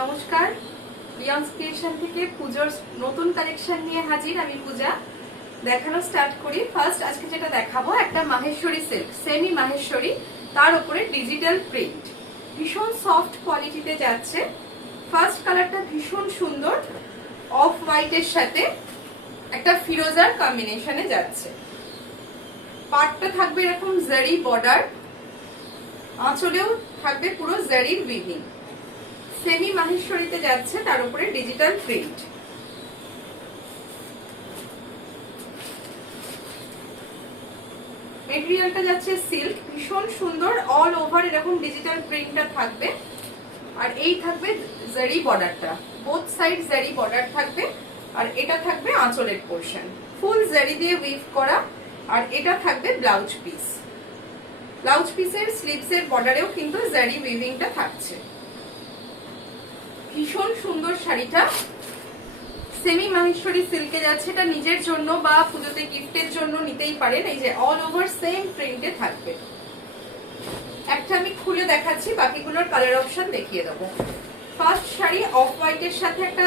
নমস্কার, রিয়ন্স ক্রিয়েশন থেকে পুজোর নতুন কালেকশন নিয়ে হাজির আমি পূজা। দেখানো স্টার্ট করি। ফার্স্ট আজকে যেটা দেখাবো একটা মাহেশ্বরী সিল্ক, সেমি মাহেশ্বরী, তার উপরে ডিজিটাল প্রিন্ট, ভীষণ সফট কোয়ালিটিতে যাচ্ছে। ফার্স্ট কালারটা ভীষণ সুন্দর, অফ হোয়াইটের সাথে একটা ফিরোজার কম্বিনেশনে যাচ্ছে। পার্টটা থাকবে এরকম জারি বর্ডার, আঁচলেও থাকবে পুরো জারির উইভিং। সেমি মাহেশ্বরীতে যাচ্ছে, তার উপরে ডিজিটাল প্রিন্ট। মেটেরিয়ালটা যাচ্ছে সিল্ক, ভীষণ সুন্দর, অল ওভার এরকম ডিজিটাল প্রিন্টটা থাকবে। আর এই থাকবে জারি বর্ডারটা, বোথ সাইড জারি বর্ডার থাকবে। আর এটা থাকবে আঁচলের পোরশন, ফুল জারি দিয়ে উইভ করা। আর এটা থাকবে ব্লাউজ পিস। ব্লাউজ পিসের স্লিভসের বর্ডারেও কিন্তু জারি উইভিংটা থাকছে। ভীষণ সুন্দর শাড়িটা, সেমি মাহেশ্বরী সিল্কে যাচ্ছে। এটা নিজের জন্য বা পুজোতে গিফটের জন্য নিতেই পারেন। এই যে অল ওভার সেম প্রিন্টে থাকবে। একটা আমি খুলে দেখাচ্ছি, বাকিগুলোর কালার অপশন দেখিয়ে দেবো। ফার্স্ট শাড়ি অফ হোয়াইটের সাথে একটা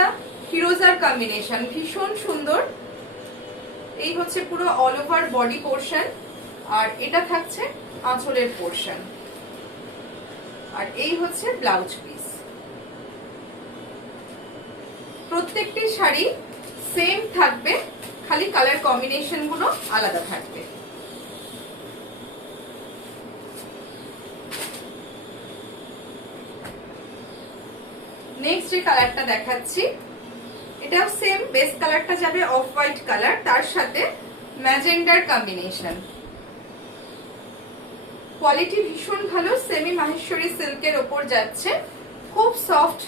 ফিরোজার কম্বিনেশন, ভীষণ সুন্দর। এই হচ্ছে পুরো অল ওভার বডি পোর্শন, আর এটা থাকছে আঁচলের পোর্শন। আর এই হচ্ছে ব্লাউজ পিস। প্রত্যেকটি শাড়ি সেম থাকবে, খালি কালার কম্বিনেশন গুলো আলাদা থাকবে। নেক্সট যে কালারটা দেখাচ্ছি, এটাও সেম, বেস কালারটা যাবে অফ হোয়াইট কালার, তার সাথে ম্যাজেন্ডার কম্বিনেশন। কোয়ালিটি ভীষণ ভালো, সেমি মাহেশ্বরী সিল্কের ওপর যাচ্ছে, খুব সফট,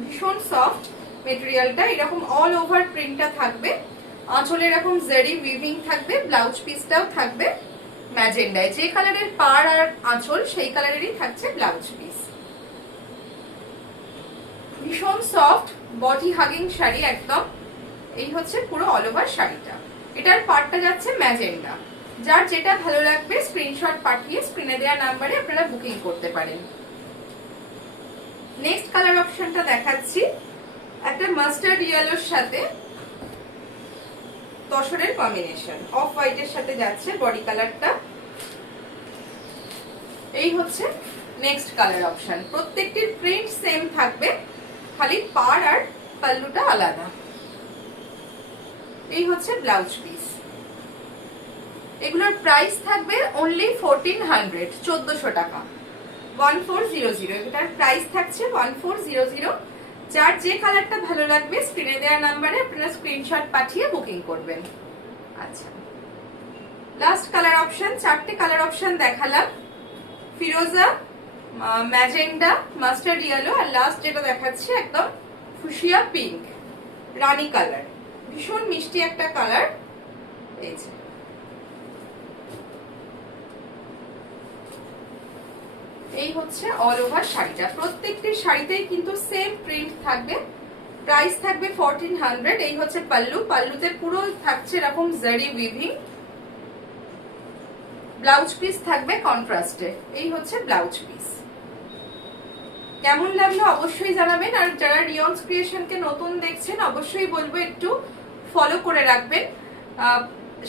ভীষণ সফট মেটেরিয়ালটা। এরকম অল ওভার প্রিন্টটা থাকবে, আঁচলে এরকম জারি উইভিং থাকবে, ব্লাউজ পিসটাও থাকবে ম্যাজেন্ডায়। যে কালারের পাড় আর আঁচল সেই কালারেরই থাকছে ব্লাউজ পিস। ভীষণ সফট বডি হাগিং শাড়ি একদম। এই হচ্ছে পুরো অল ওভার শাড়িটা। এটার পাড়টা যাচ্ছে ম্যাজেন্ডা। যার যেটা ভালো লাগবে স্ক্রিনশট পাঠিয়ে স্ক্রিনে দেওয়া নাম্বারে আপনারা বুকিং করতে পারেন। নেক্সট কালার অপশনটা দেখাচ্ছি, একটা মাস্টার্ড ইয়েলোর সাথে তসরের কম্বিনেশন, অফ হোয়াইটের সাথে যাচ্ছে বডি কালারটা। এই হচ্ছে নেক্সট কালার অপশন। প্রত্যেকটির প্রিন্ট সেম থাকবে, খালি পাড় আর পাল্লুটা আলাদা। এই হচ্ছে ব্লাউজ পিস। এগুলোর প্রাইস থাকবে অনলি 1400, 1400 টাকা, 1400। এটার প্রাইস থাকছে 1400। যার যে কালারটা ভালো লাগবে স্ক্রিনে দেওয়া নাম্বারে আপনারা স্ক্রিনশট পাঠিয়ে বুকিং করবেন। আচ্ছা, লাস্ট কালার অপশন, চারটে কালার অপশন দেখালাম, ফিরোজা, ম্যাজেন্ডা, মাস্টার্ড ইয়েলো, আর লাস্ট যেটা দেখাচ্ছি একদম ফুশিয়া পিঙ্ক, রানী কালার। ভীষণ মিষ্টি একটা কালার। এই যে এই হচ্ছে অল ওভার শাড়িটা। প্রত্যেকটি শাড়িতেই কিন্তু সেম প্রিন্ট থাকবে। প্রাইস থাকবে 1400। এই হচ্ছে পাল্লু, পাল্লুতে পুরো থাকছে এরকম জারি উইভিং। ব্লাউজ পিস থাকবে কন্ট্রাস্টে। এই হচ্ছে ব্লাউজ পিস। কেমন লাগলো অবশ্যই জানাবেন। আর যারা রিয়ন্স ক্রিয়েশনকে নতুন দেখছেন অবশ্যই বলবো একটু ফলো করে রাখবেন।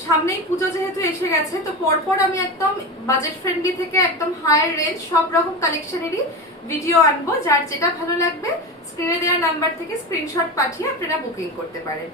সামনেই পুজো যেহেতু এসে গেছে, তো পরপর আমি একদম বাজেট ফ্রেন্ডলি থেকে একদম হায়ার রেঞ্জ সব রকম কালেকশনেরই ভিডিও আনবো। যার যেটা ভালো লাগবে স্ক্রিনে দেওয়া নাম্বার থেকে স্ক্রিনশট পাঠিয়ে আপনারা বুকিং করতে পারেন।